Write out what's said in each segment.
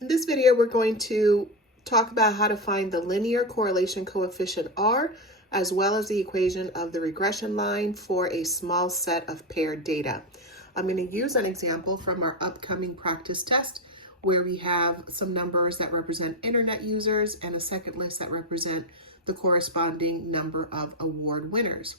In this video, we're going to talk about how to find the linear correlation coefficient R, as well as the equation of the regression line for a small set of paired data. I'm going to use an example from our upcoming practice test where we have some numbers that represent internet users and a second list that represent the corresponding number of award winners.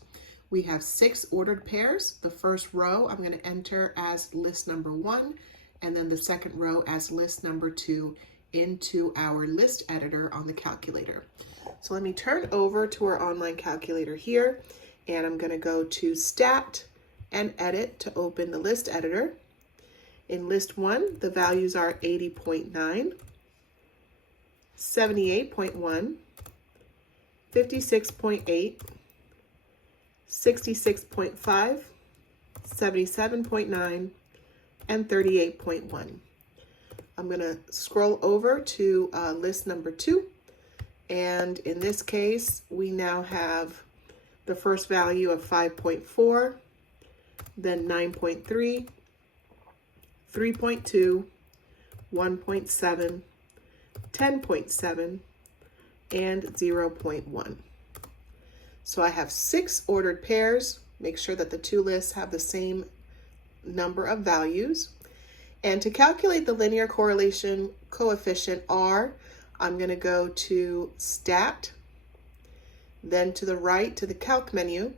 We have 6 ordered pairs. The first row I'm going to enter as list number 1, and then the second row as list number 2 into our list editor on the calculator. So let me turn over to our online calculator here, and I'm going to go to Stat and Edit to open the list editor. In list 1, the values are 80.9, 78.1, 56.8, 66.5, 77.9, and 38.1. I'm going to scroll over to list number 2, and in this case we now have the first value of 5.4, then 9.3, 3.2, 1.7, 10.7, and 0.1. So I have 6 ordered pairs. Make sure that the 2 lists have the same number of values. And to calculate the linear correlation coefficient R, I'm going to go to Stat, then to the right to the Calc menu,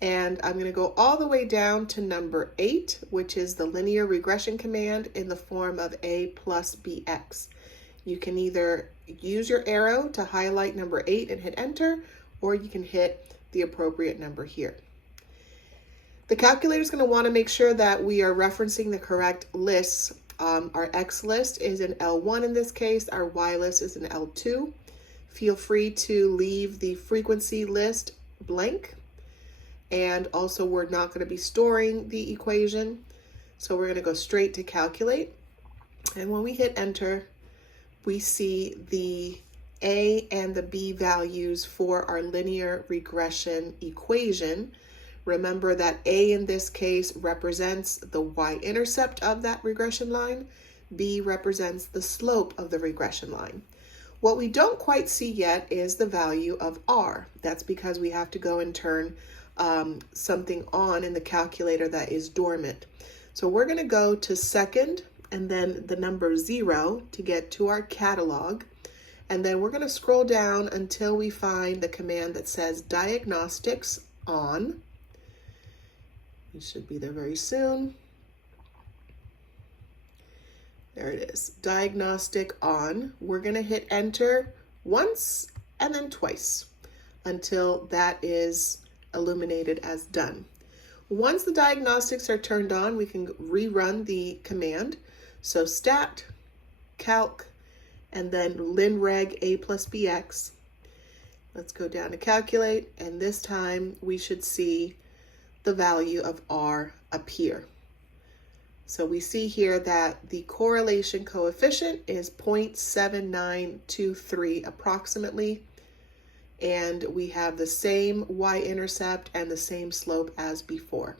and I'm going to go all the way down to number 8, which is the linear regression command in the form of A plus BX. You can either use your arrow to highlight number 8 and hit enter, or you can hit the appropriate number here. The calculator is going to want to make sure that we are referencing the correct lists. Our X list is in L1 in this case, our Y list is in L2. Feel free to leave the frequency list blank. And also we're not going to be storing the equation. So we're going to go straight to calculate. And when we hit enter, we see the A and the B values for our linear regression equation. Remember that A in this case represents the y-intercept of that regression line. B represents the slope of the regression line. What we don't quite see yet is the value of R. That's because we have to go and turn something on in the calculator that is dormant. So we're going to go to second and then the number 0 to get to our catalog. And then we're going to scroll down until we find the command that says diagnostics on. It should be there very soon. There it is, diagnostic on. We're going to hit enter once and then twice until that is illuminated as done. Once the diagnostics are turned on, we can rerun the command. So stat, calc, and then linreg A plus BX. Let's go down to calculate, and this time we should see the value of R appear. So we see here that the correlation coefficient is 0.7923 approximately, and we have the same y-intercept and the same slope as before.